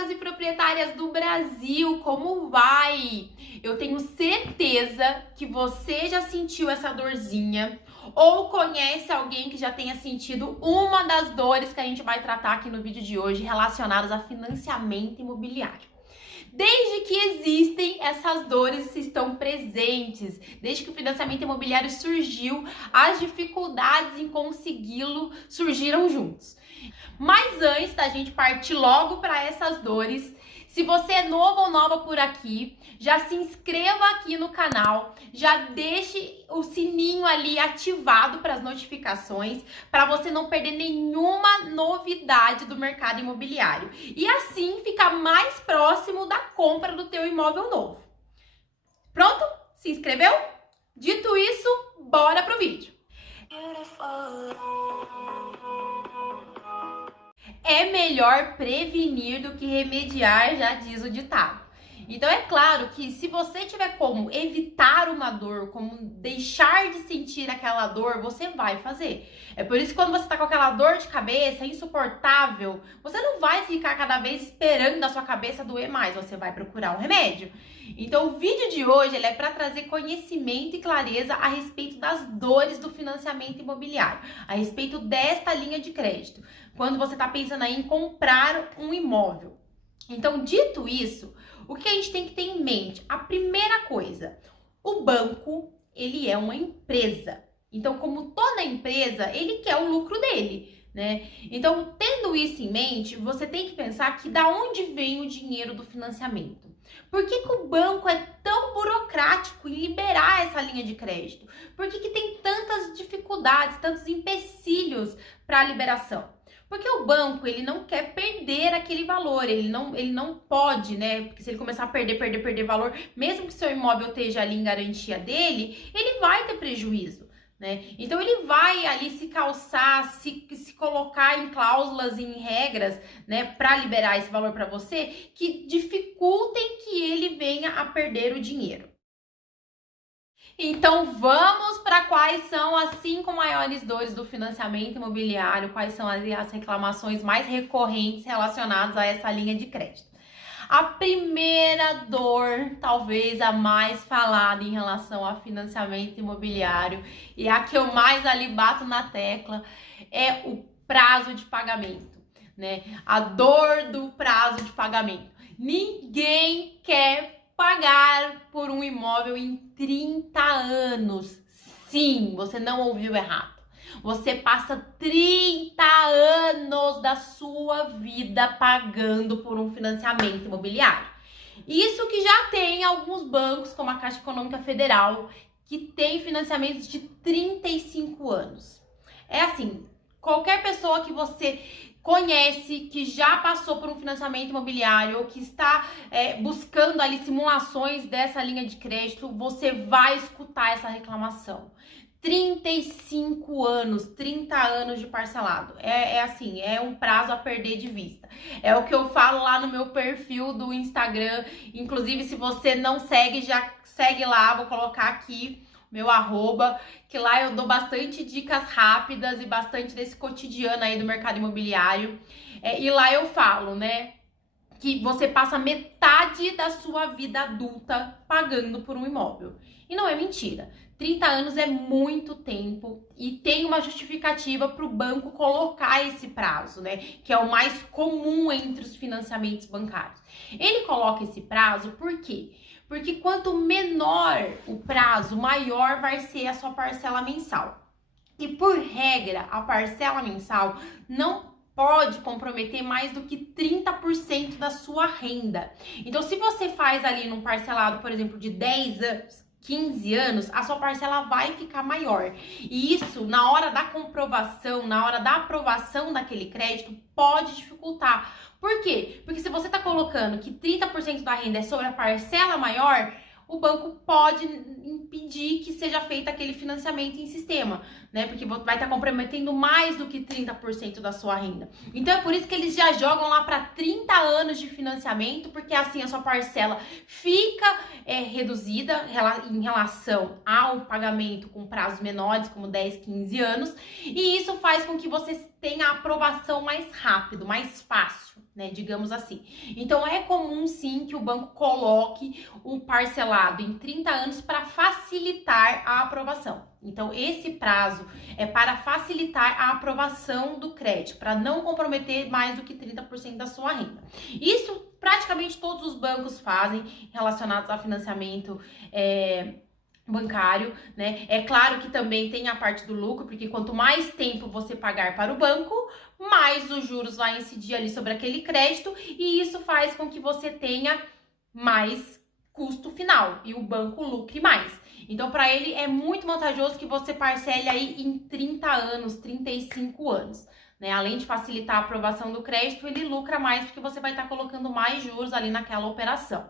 proprietários e proprietárias do Brasil, como vai? Eu tenho certeza que você já sentiu essa dorzinha ou conhece alguém que já tenha sentido uma das dores que a gente vai tratar aqui no vídeo de hoje relacionadas a financiamento imobiliário. Desde que existem, essas dores estão presentes. Desde que o financiamento imobiliário surgiu, as dificuldades em consegui-lo surgiram juntos. Mas antes da gente partir logo para essas dores, se você é novo ou nova por aqui, já se inscreva aqui no canal, já deixe o sininho ali ativado para as notificações, para você não perder nenhuma novidade do mercado imobiliário e assim ficar mais próximo da compra do teu imóvel novo. Pronto? Se inscreveu? Dito isso, bora pro vídeo. É melhor prevenir do que remediar, já diz o ditado. Então é claro que se você tiver como evitar uma dor, como deixar de sentir aquela dor, você vai fazer. É por isso que quando você tá com aquela dor de cabeça insuportável, você não vai ficar cada vez esperando a sua cabeça doer mais, você vai procurar um remédio. Então o vídeo de hoje ele é para trazer conhecimento e clareza a respeito das dores do financiamento imobiliário, a respeito desta linha de crédito, quando você está pensando aí em comprar um imóvel. Então, dito isso, o que a gente tem que ter em mente? A primeira coisa, o banco, ele é uma empresa. Então, como toda empresa, ele quer o lucro dele, né? Então, tendo isso em mente, você tem que pensar que da onde vem o dinheiro do financiamento? Por que o banco é tão burocrático em liberar essa linha de crédito? Por que tem tantas dificuldades, tantos empecilhos para a liberação? Porque o banco, ele não quer perder aquele valor, ele não pode, né? Porque se ele começar a perder valor, mesmo que seu imóvel esteja ali em garantia dele, ele vai ter prejuízo, né? Então ele vai ali se calçar, se colocar em cláusulas e em regras, né, para liberar esse valor para você, que dificultem que ele venha a perder o dinheiro. Então vamos para quais são as 5 maiores dores do financiamento imobiliário, quais são as reclamações mais recorrentes relacionadas a essa linha de crédito. A primeira dor, talvez a mais falada em relação a financiamento imobiliário, e a que eu mais ali bato na tecla, é o prazo de pagamento, né? A dor do prazo de pagamento. Ninguém quer pagar por um imóvel em 30 anos. Sim, você não ouviu errado. Você passa 30 anos da sua vida pagando por um financiamento imobiliário. Isso que já tem alguns bancos, como a Caixa Econômica Federal, que tem financiamentos de 35 anos. É assim, qualquer pessoa que você conhece, que já passou por um financiamento imobiliário ou que está buscando ali simulações dessa linha de crédito, você vai escutar essa reclamação. 35 anos, 30 anos de parcelado. Assim, é um prazo a perder de vista. É o que eu falo lá no meu perfil do Instagram. Inclusive, se você não segue, já segue lá, vou colocar aqui meu @, que lá eu dou bastante dicas rápidas e bastante desse cotidiano aí do mercado imobiliário. E lá eu falo, né, que você passa metade da sua vida adulta pagando por um imóvel. E não é mentira. 30 anos é muito tempo e tem uma justificativa para o banco colocar esse prazo, né? Que é o mais comum entre os financiamentos bancários. Ele coloca esse prazo por quê? Porque quanto menor o prazo, maior vai ser a sua parcela mensal. E por regra, a parcela mensal não pode comprometer mais do que 30% da sua renda. Então, se você faz ali num parcelado, por exemplo, de 10 anos, 15 anos, a sua parcela vai ficar maior. E isso, na hora da comprovação, na hora da aprovação daquele crédito, pode dificultar. Por quê? Porque se você está colocando que 30% da renda é sobre a parcela maior, o banco pode impedir que seja feito aquele financiamento em sistema, né? Porque vai estar comprometendo mais do que 30% da sua renda. Então é por isso que eles já jogam lá para 30 anos de financiamento, porque assim a sua parcela fica reduzida em relação ao pagamento com prazos menores, como 10, 15 anos, e isso faz com que você tem a aprovação mais rápido, mais fácil, né? Digamos assim. Então é comum sim que o banco coloque o parcelado em 30 anos para facilitar a aprovação. Então esse prazo é para facilitar a aprovação do crédito, para não comprometer mais do que 30% da sua renda. Isso praticamente todos os bancos fazem relacionados a financiamento bancário, né? É claro que também tem a parte do lucro, porque quanto mais tempo você pagar para o banco, mais os juros vai incidir ali sobre aquele crédito, e isso faz com que você tenha mais custo final e o banco lucre mais. Então, para ele é muito vantajoso que você parcele aí em 30 anos, 35 anos. Né? Além de facilitar a aprovação do crédito, ele lucra mais porque você vai estar colocando mais juros ali naquela operação.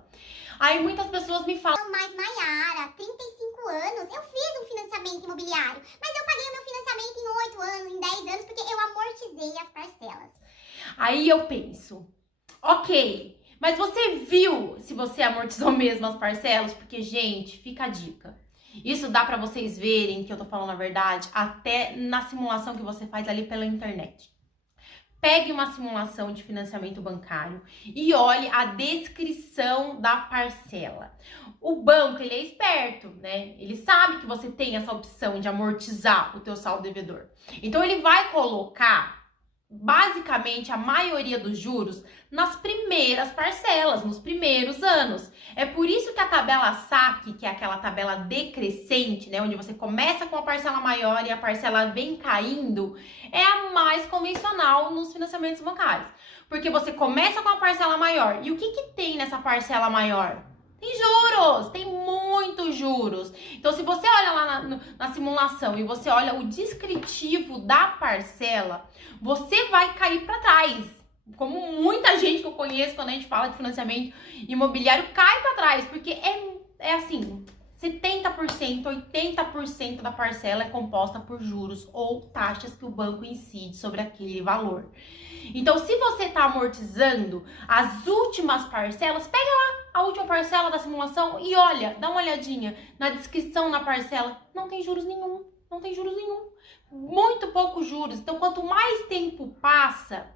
Aí muitas pessoas me falam: mas Maiara, 35 anos, eu fiz um financiamento imobiliário, mas eu paguei o meu financiamento em 8 anos, em 10 anos, porque eu amortizei as parcelas. Aí eu penso, ok, mas você viu se você amortizou mesmo as parcelas? Porque, gente, fica a dica. Isso dá pra vocês verem que eu tô falando a verdade até na simulação que você faz ali pela internet. Pegue uma simulação de financiamento bancário e olhe a descrição da parcela. O banco, ele é esperto, né? Ele sabe que você tem essa opção de amortizar o teu saldo devedor. Então, ele vai colocar, basicamente, a maioria dos juros nas primeiras parcelas, nos primeiros anos. É por isso que a tabela saque, que é aquela tabela decrescente, né, onde você começa com a parcela maior e a parcela vem caindo, é a mais convencional nos financiamentos bancários. Porque você começa com a parcela maior. E o que tem nessa parcela maior? Tem juros, tem muitos juros. Então, se você olha lá na simulação e você olha o descritivo da parcela, você vai cair para trás. Como muita gente que eu conheço quando a gente fala de financiamento imobiliário cai para trás, porque é assim, 70%, 80% da parcela é composta por juros ou taxas que o banco incide sobre aquele valor. Então, se você está amortizando as últimas parcelas, pega lá a última parcela da simulação e olha, dá uma olhadinha na descrição na parcela, não tem juros nenhum, não tem juros nenhum, muito poucos juros. Então, quanto mais tempo passa,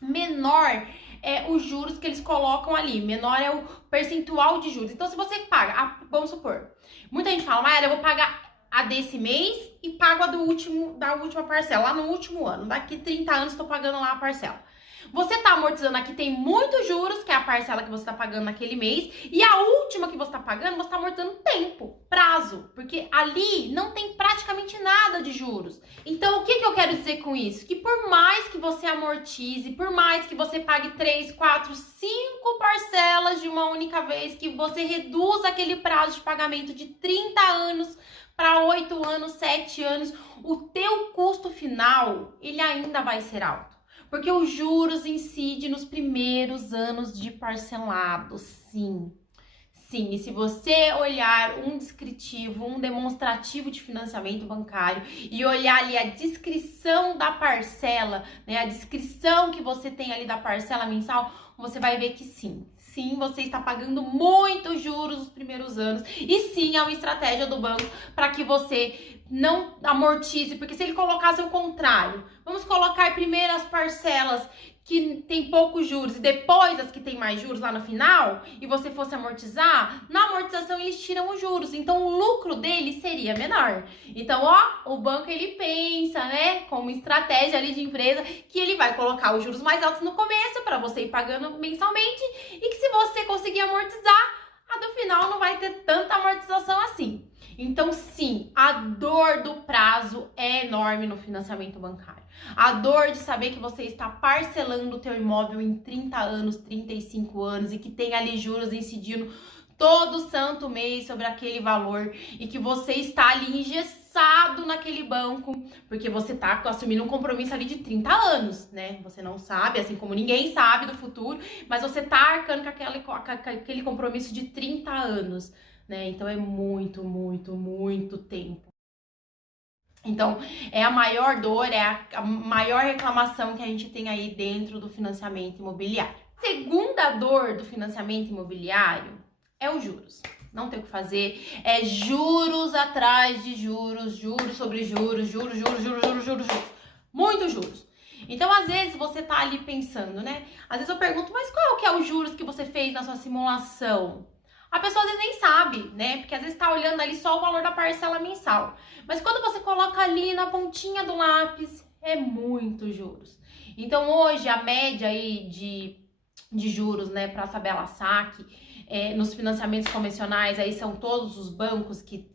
menor é os juros que eles colocam ali, menor é o percentual de juros. Então, se você paga, vamos supor, muita gente fala, Maiara, eu vou pagar a desse mês e pago a da última parcela, lá no último ano, daqui 30 anos estou pagando lá a parcela. Você tá amortizando aqui, tem muitos juros, que é a parcela que você tá pagando naquele mês, e a última que você tá pagando, você tá amortizando tempo, prazo, porque ali não tem praticamente nada de juros. Então, o que eu quero dizer com isso? Que por mais que você amortize, por mais que você pague 3, 4, 5 parcelas de uma única vez, que você reduza aquele prazo de pagamento de 30 anos para 8 anos, 7 anos, o teu custo final, ele ainda vai ser alto. Porque os juros incidem nos primeiros anos de parcelado, sim. Sim, e se você olhar um descritivo, um demonstrativo de financiamento bancário e olhar ali a descrição da parcela, né, a descrição que você tem ali da parcela mensal, você vai ver que sim, você está pagando muitos juros nos primeiros anos e sim, é uma estratégia do banco para que você não amortize, porque se ele colocasse o contrário, vamos colocar primeiro as parcelas que tem poucos juros e depois as que tem mais juros lá no final, e você fosse amortizar, na amortização eles tiram os juros, então o lucro dele seria menor. Então, ó, o banco ele pensa, né, como estratégia ali de empresa, que ele vai colocar os juros mais altos no começo para você ir pagando mensalmente, e que se você conseguir amortizar, a do final não vai ter tanta amortização assim. Então, sim, a dor do prazo é enorme no financiamento bancário. A dor de saber que você está parcelando o teu imóvel em 30 anos, 35 anos e que tem ali juros incidindo todo santo mês sobre aquele valor e que você está ali engessado naquele banco, porque você está assumindo um compromisso ali de 30 anos, né? Você não sabe, assim como ninguém sabe do futuro, mas você está arcando com aquele compromisso de 30 anos, né? Então é muito, muito, muito tempo. Então, é a maior dor, é a maior reclamação que a gente tem aí dentro do financiamento imobiliário. A segunda dor do financiamento imobiliário é os juros. Não tem o que fazer, é juros atrás de juros, juros sobre juros, juros. Muitos juros. Então, às vezes, você tá ali pensando, né? Às vezes eu pergunto, mas qual que é os juros que você fez na sua simulação? A pessoa às vezes nem sabe, né? Porque às vezes tá olhando ali só o valor da parcela mensal. Mas quando você coloca ali na pontinha do lápis, é muito juros. Então, hoje, a média aí de juros, né, para a tabela saque, nos financiamentos convencionais, aí são todos os bancos que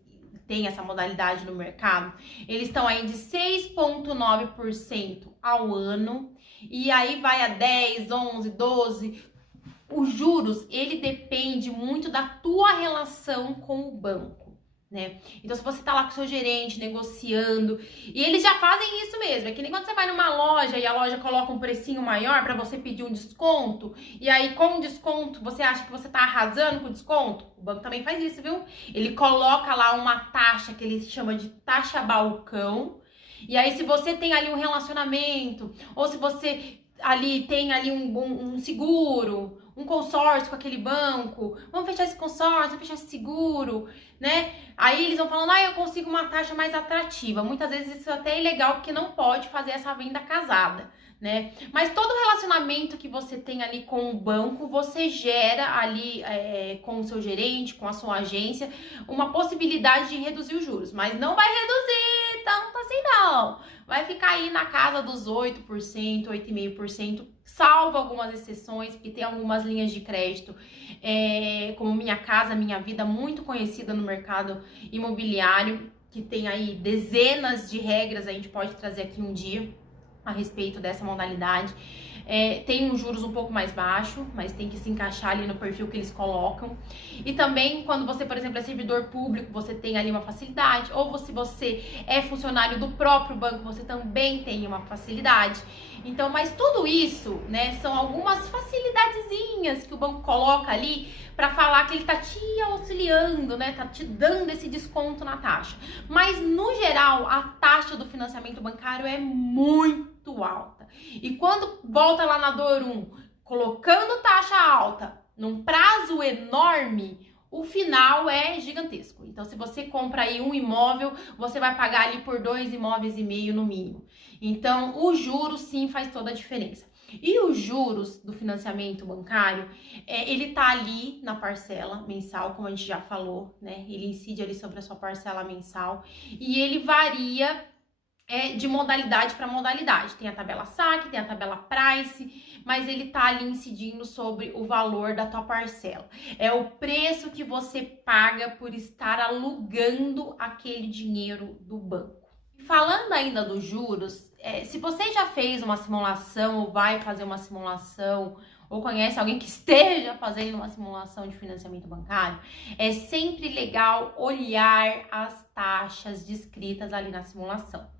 tem essa modalidade no mercado, eles estão aí de 6,9% ao ano, e aí vai a 10, 11, 12. Os juros, ele depende muito da tua relação com o banco, né? Então, se você tá lá com o seu gerente negociando, e eles já fazem isso mesmo, é que nem quando você vai numa loja e a loja coloca um precinho maior para você pedir um desconto, e aí com o desconto você acha que você tá arrasando com o desconto, o banco também faz isso, viu? Ele coloca lá uma taxa que ele chama de taxa balcão, e aí se você tem ali um relacionamento, ou se você ali tem ali um seguro, um consórcio com aquele banco, vamos fechar esse consórcio, vamos fechar esse seguro, né? Aí eles vão falando, eu consigo uma taxa mais atrativa. Muitas vezes isso até é ilegal, porque não pode fazer essa venda casada, né? Mas todo relacionamento que você tem ali com o banco, você gera ali com o seu gerente, com a sua agência, uma possibilidade de reduzir os juros. Mas não vai reduzir tanto assim, não. Vai ficar aí na casa dos 8%, 8,5%, salvo algumas exceções, porque tem algumas linhas de crédito, como Minha Casa Minha Vida, muito conhecida no mercado imobiliário, que tem aí dezenas de regras, a gente pode trazer aqui um dia a respeito dessa modalidade. Tem um juros um pouco mais baixo, mas tem que se encaixar ali no perfil que eles colocam. E também, quando você, por exemplo, é servidor público, você tem ali uma facilidade. Ou se você é funcionário do próprio banco, você também tem uma facilidade. Então, mas tudo isso, né, são algumas facilidadezinhas que o banco coloca ali para falar que ele tá te auxiliando, né, tá te dando esse desconto na taxa. Mas, no geral, a taxa do financiamento bancário é muito alta. E quando volta lá na DOR 1, colocando taxa alta num prazo enorme, o final é gigantesco. Então, se você compra aí um imóvel, você vai pagar ali por 2,5 imóveis no mínimo. Então, o juros sim faz toda a diferença. E os juros do financiamento bancário, ele tá ali na parcela mensal, como a gente já falou, né? Ele incide ali sobre a sua parcela mensal e ele varia de modalidade para modalidade. Tem a tabela saque, tem a tabela price, mas ele tá ali incidindo sobre o valor da tua parcela. É o preço que você paga por estar alugando aquele dinheiro do banco. Falando ainda dos juros, se você já fez uma simulação ou vai fazer uma simulação, ou conhece alguém que esteja fazendo uma simulação de financiamento bancário, é sempre legal olhar as taxas descritas ali na simulação.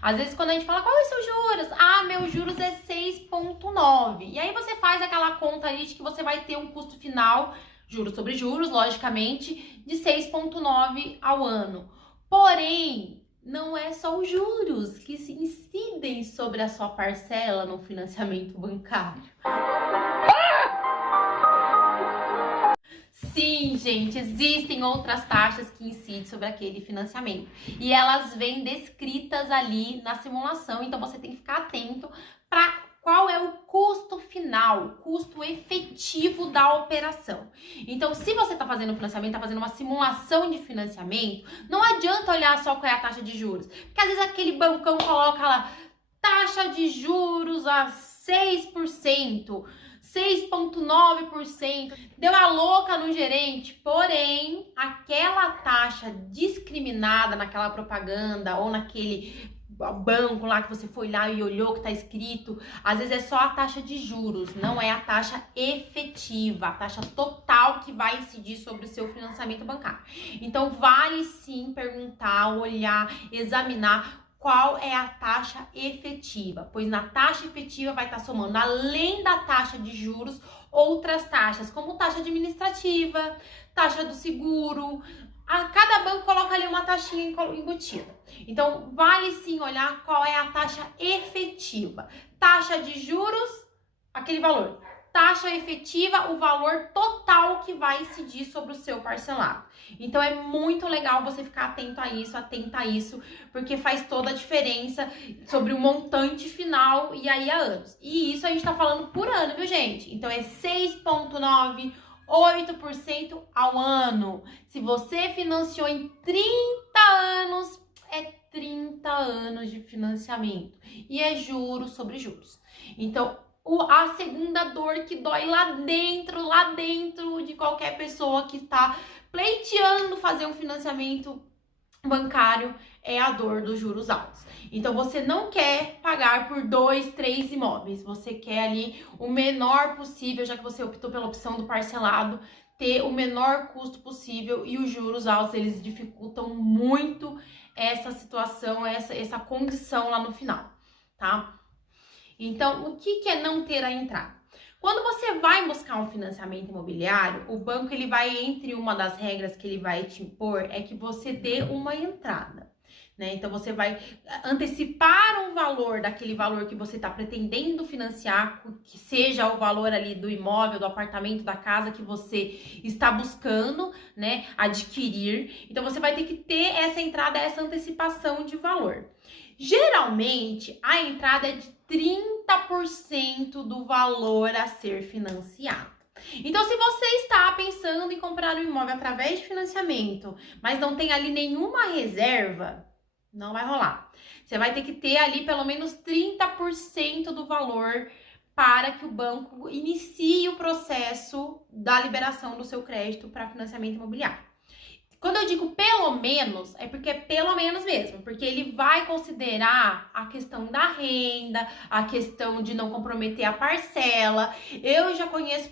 Às vezes, quando a gente fala, qual é o seu juros? Meu juros é 6,9. E aí você faz aquela conta aí de que você vai ter um custo final, juros sobre juros, logicamente, de 6,9 ao ano. Porém, não é só os juros que se incidem sobre a sua parcela no financiamento bancário. Sim, gente, existem outras taxas que incidem sobre aquele financiamento. E elas vêm descritas ali na simulação, então você tem que ficar atento para qual é o custo final, o custo efetivo da operação. Então, se você está fazendo financiamento, está fazendo uma simulação de financiamento, não adianta olhar só qual é a taxa de juros. Porque às vezes aquele bancão coloca lá, taxa de juros a 6%. 6,9%, deu a louca no gerente, porém, aquela taxa discriminada naquela propaganda ou naquele banco lá que você foi lá e olhou que tá escrito, às vezes é só a taxa de juros, não é a taxa efetiva, a taxa total que vai incidir sobre o seu financiamento bancário. Então, vale sim perguntar, olhar, examinar qual é a taxa efetiva, pois na taxa efetiva vai estar somando, além da taxa de juros, outras taxas, como taxa administrativa, taxa do seguro. Cada banco coloca ali uma taxinha embutida. Então, vale sim olhar qual é a taxa efetiva. Taxa de juros, aquele valor. taxa efetiva, o valor total que vai incidir sobre o seu parcelado. Então é muito legal você ficar atento a isso, atenta a isso, porque faz toda a diferença sobre o montante final e aí a anos. E isso a gente tá falando por ano, viu, gente? Então é 6,9%, 8% ao ano. Se você financiou em 30 anos, é 30 anos de financiamento. E é juros sobre juros. Então, a segunda dor que dói lá dentro de qualquer pessoa que está pleiteando fazer um financiamento bancário é a dor dos juros altos. Então você não quer pagar por 2, 3 imóveis, você quer ali o menor possível, já que você optou pela opção do parcelado, ter o menor custo possível, e os juros altos eles dificultam muito essa situação, essa condição lá no final, tá? Então, o que é não ter a entrada? Quando você vai buscar um financiamento imobiliário, o banco ele vai, entre uma das regras que ele vai te impor, é que você dê uma entrada, né? Então, você vai antecipar um valor daquele valor que você está pretendendo financiar, que seja o valor ali do imóvel, do apartamento, da casa que você está buscando, né, adquirir. Então, você vai ter que ter essa entrada, essa antecipação de valor. Geralmente, a entrada é de 30% do valor a ser financiado. Então, se você está pensando em comprar um imóvel através de financiamento, mas não tem ali nenhuma reserva, não vai rolar. Você vai ter que ter ali pelo menos 30% do valor para que o banco inicie o processo da liberação do seu crédito para financiamento imobiliário. Quando eu digo pelo menos, é porque é pelo menos mesmo, porque ele vai considerar a questão da renda, a questão de não comprometer a parcela. Eu já conheci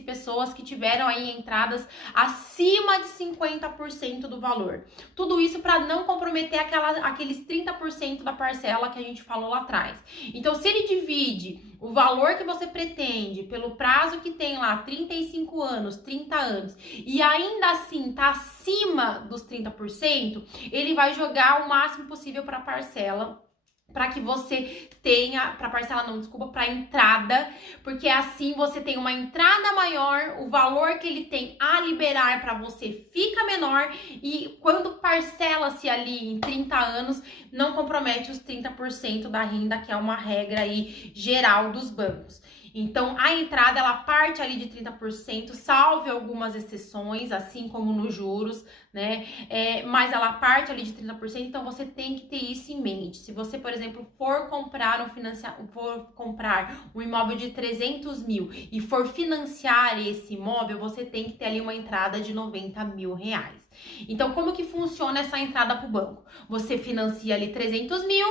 pessoas que tiveram aí entradas acima de 50% do valor. Tudo isso para não comprometer aqueles 30% da parcela que a gente falou lá atrás. Então, se ele divide o valor que você pretende pelo prazo que tem lá, 35 anos, 30 anos, e ainda assim tá acima dos 30%, ele vai jogar o máximo possível para a parcela, para que você tenha, para parcela não, desculpa, para entrada, porque assim você tem uma entrada maior, o valor que ele tem a liberar para você fica menor, e quando parcela-se ali em 30 anos, não compromete os 30% da renda, que é uma regra aí geral dos bancos. Então, a entrada, ela parte ali de 30%, salve algumas exceções, assim como nos juros, né? Mas ela parte ali de 30%, então você tem que ter isso em mente. Se você, por exemplo, for comprar um imóvel de 300 mil e for financiar esse imóvel, você tem que ter ali uma entrada de 90 mil reais. Então, como que funciona essa entrada para o banco? Você financia ali 300 mil,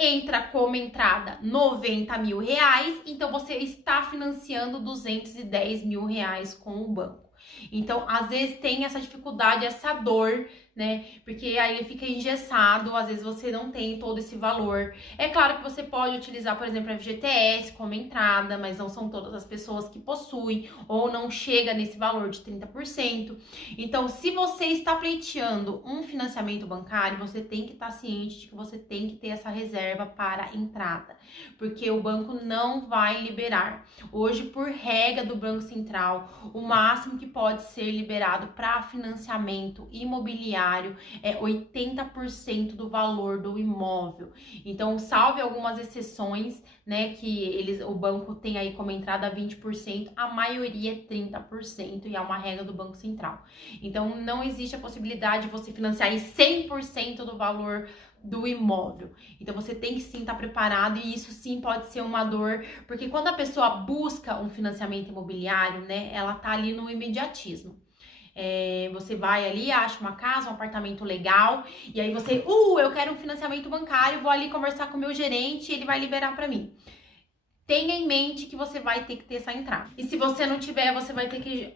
entra como entrada 90 mil reais, então você está financiando 210 mil reais com o banco. Então, às vezes tem essa dificuldade, essa dor, né? Porque aí ele fica engessado, às vezes você não tem todo esse valor. É claro que você pode utilizar, por exemplo, a FGTS como entrada, mas não são todas as pessoas que possuem ou não chega nesse valor de 30%. Então, se você está pleiteando um financiamento bancário, você tem que estar ciente de que você tem que ter essa reserva para entrada, porque o banco não vai liberar. Hoje, por regra do Banco Central, o máximo que pode ser liberado para financiamento imobiliário é 80% do valor do imóvel. Então, salve algumas exceções, né, que o banco tem aí como entrada 20%, a maioria é 30% e é uma regra do Banco Central. Então, não existe a possibilidade de você financiar em 100% do valor do imóvel. Então, você tem que sim estar preparado, e isso sim pode ser uma dor, porque quando a pessoa busca um financiamento imobiliário, né, ela tá ali no imediatismo. Você vai ali, acha uma casa, um apartamento legal, e aí você, eu quero um financiamento bancário, vou ali conversar com o meu gerente, ele vai liberar para mim. Tenha em mente que você vai ter que ter essa entrada. E se você não tiver, você vai ter que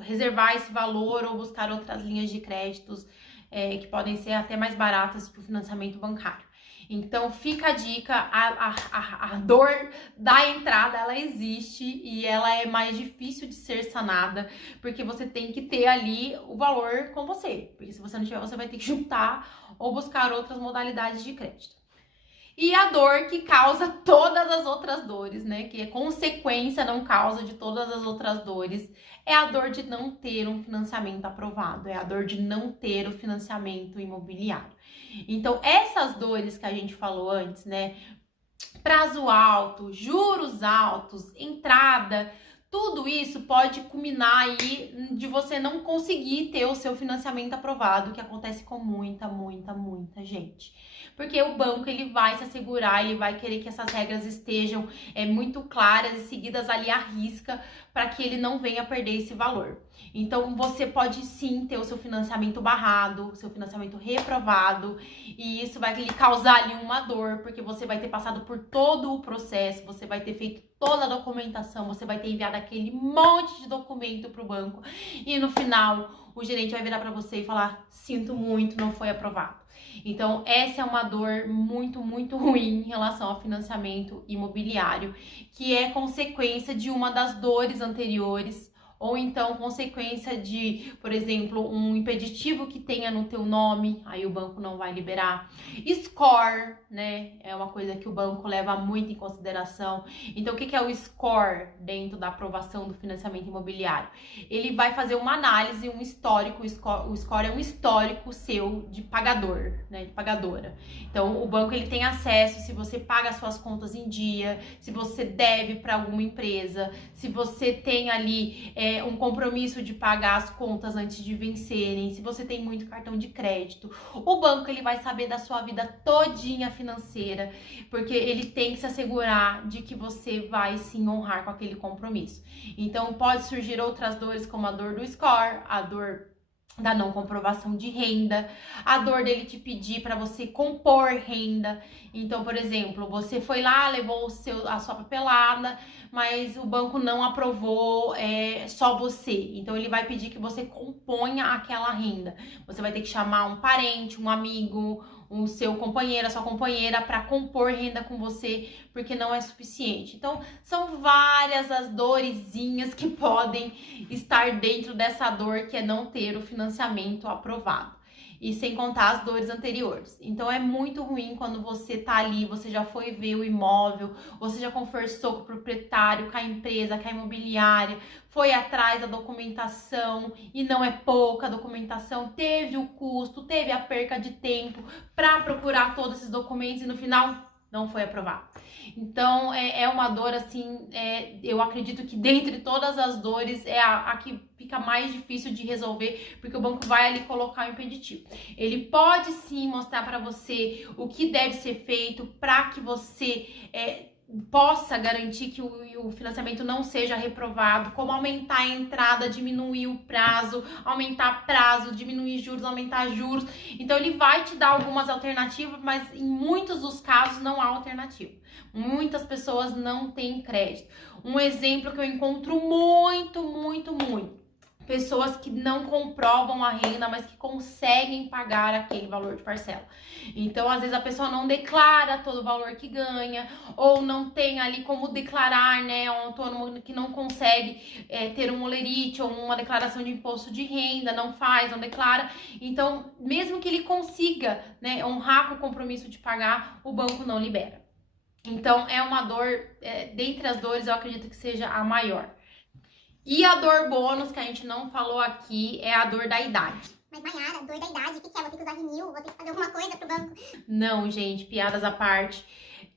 reservar esse valor ou buscar outras linhas de créditos que podem ser até mais baratas que o financiamento bancário. Então, fica a dica, a dor da entrada, ela existe e ela é mais difícil de ser sanada, porque você tem que ter ali o valor com você, porque se você não tiver, você vai ter que juntar ou buscar outras modalidades de crédito. E a dor que causa todas as outras dores, né? Que é consequência, não causa de todas as outras dores, é a dor de não ter um financiamento aprovado, é a dor de não ter o financiamento imobiliário. Então, essas dores que a gente falou antes, né? Prazo alto, juros altos, entrada, tudo isso pode culminar aí de você não conseguir ter o seu financiamento aprovado, que acontece com muita gente. Porque o banco, ele vai se assegurar, ele vai querer que essas regras estejam muito claras e seguidas ali à risca, para que ele não venha perder esse valor. Então, você pode sim ter o seu financiamento barrado, o seu financiamento reprovado, e isso vai lhe causar ali uma dor, porque você vai ter passado por todo o processo, você vai ter feito toda a documentação, você vai ter enviado aquele monte de documento para o banco, e no final o gerente vai virar para você e falar: sinto muito, não foi aprovado. Então, essa é uma dor muito ruim em relação ao financiamento imobiliário, que é consequência de uma das dores anteriores, ou então consequência de, por exemplo, um impeditivo que tenha no teu nome, aí o banco não vai liberar. Score, né, é uma coisa que o banco leva muito em consideração. Então, o que é o score dentro da aprovação do financiamento imobiliário? Ele vai fazer uma análise, um histórico, o score é um histórico seu de pagador, né, de pagadora. Então, o banco, ele tem acesso se você paga as suas contas em dia, se você deve para alguma empresa, se você tem ali um compromisso de pagar as contas antes de vencerem, se você tem muito cartão de crédito. O banco, ele vai saber da sua vida todinha financeira, porque ele tem que se assegurar de que você vai sim honrar com aquele compromisso. Então, pode surgir outras dores, como a dor do score, a dor da não comprovação de renda, a dor dele te pedir para você compor renda. Então, por exemplo, você foi lá, levou a sua papelada, mas o banco não aprovou só você. Então, ele vai pedir que você componha aquela renda. Você vai ter que chamar um parente, um amigo, o seu companheiro, a sua companheira, para compor renda com você, porque não é suficiente. Então, são várias as dorezinhas que podem estar dentro dessa dor, que é não ter o financiamento aprovado. E sem contar as dores anteriores. Então, é muito ruim quando você tá ali, você já foi ver o imóvel, você já conversou com o proprietário, com a empresa, com a imobiliária, foi atrás da documentação, e não é pouca documentação, teve o custo, teve a perca de tempo para procurar todos esses documentos, e no final não foi aprovado. Então, é uma dor, assim, eu acredito que dentre todas as dores é a que fica mais difícil de resolver, porque o banco vai ali colocar o impeditivo. Ele pode sim mostrar para você o que deve ser feito para que você possa garantir que o financiamento não seja reprovado, como aumentar a entrada, diminuir o prazo, aumentar prazo, diminuir juros, aumentar juros. Então, ele vai te dar algumas alternativas, mas em muitos dos casos não há alternativa. Muitas pessoas não têm crédito. Um exemplo que eu encontro muito. Pessoas que não comprovam a renda, mas que conseguem pagar aquele valor de parcela. Então, às vezes, a pessoa não declara todo o valor que ganha, ou não tem ali como declarar, né? Um autônomo que não consegue ter um olerite ou uma declaração de imposto de renda, não faz, não declara. Então, mesmo que ele consiga, né, honrar com o compromisso de pagar, o banco não libera. Então, é uma dor, dentre as dores, eu acredito que seja a maior. E a dor bônus, que a gente não falou aqui, é a dor da idade. Mas, Mayara, dor da idade, o que é? Vou ter que usar vinil, vou ter que fazer alguma coisa pro banco. Não, gente, piadas à parte.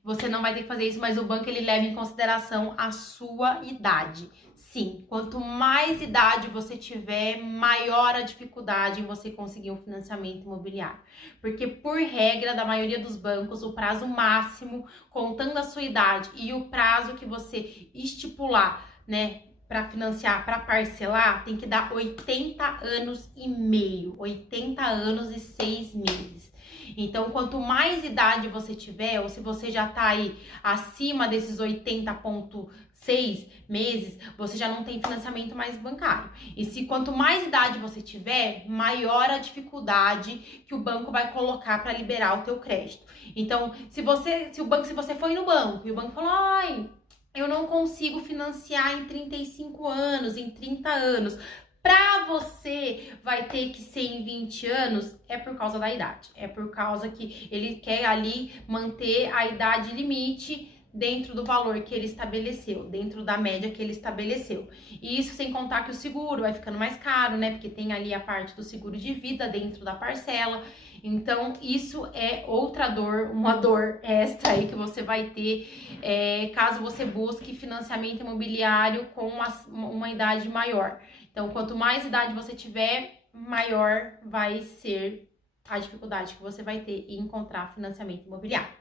Você não vai ter que fazer isso, mas o banco, ele leva em consideração a sua idade. Sim, quanto mais idade você tiver, maior a dificuldade em você conseguir um financiamento imobiliário. Porque, por regra da maioria dos bancos, o prazo máximo, contando a sua idade e o prazo que você estipular, né, para financiar, para parcelar, tem que dar 80 anos e meio, 80 anos e 6 meses. Então, quanto mais idade você tiver, ou se você já tá aí acima desses 80,6 meses, você já não tem financiamento mais bancário. E se quanto mais idade você tiver, maior a dificuldade que o banco vai colocar para liberar o teu crédito. Então, se você foi no banco e o banco falou: ai, eu não consigo financiar em 35 anos, em 30 anos. Pra você vai ter que ser em 20 anos, é por causa da idade. É por causa que ele quer ali manter a idade limite dentro do valor que ele estabeleceu, dentro da média que ele estabeleceu. E isso sem contar que o seguro vai ficando mais caro, né? Porque tem ali a parte do seguro de vida dentro da parcela. Então, isso é outra dor, uma dor extra aí que você vai ter caso você busque financiamento imobiliário com uma idade maior. Então, quanto mais idade você tiver, maior vai ser a dificuldade que você vai ter em encontrar financiamento imobiliário.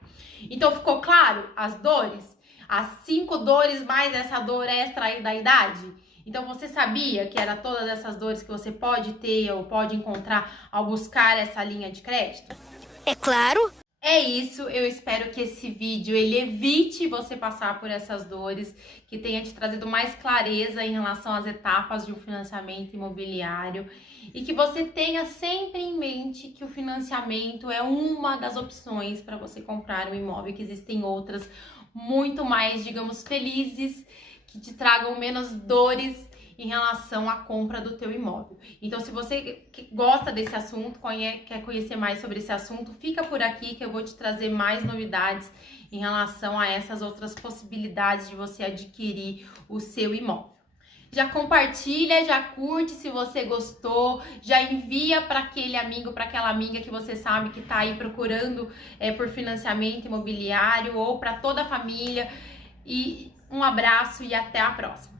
Então, ficou claro as dores? As 5 dores mais essa dor extra aí da idade? Então, você sabia que era todas essas dores que você pode ter ou pode encontrar ao buscar essa linha de crédito? É claro. É isso, eu espero que esse vídeo ele evite você passar por essas dores, que tenha te trazido mais clareza em relação às etapas de um financiamento imobiliário e que você tenha sempre em mente que o financiamento é uma das opções para você comprar um imóvel, que existem outras muito mais, digamos, felizes, que te tragam menos dores em relação à compra do teu imóvel. Então, se você gosta desse assunto, quer conhecer mais sobre esse assunto, fica por aqui que eu vou te trazer mais novidades em relação a essas outras possibilidades de você adquirir o seu imóvel. Já compartilha, já curte se você gostou, já envia para aquele amigo, para aquela amiga que você sabe que está aí procurando por financiamento imobiliário ou para toda a família. E um abraço e até a próxima.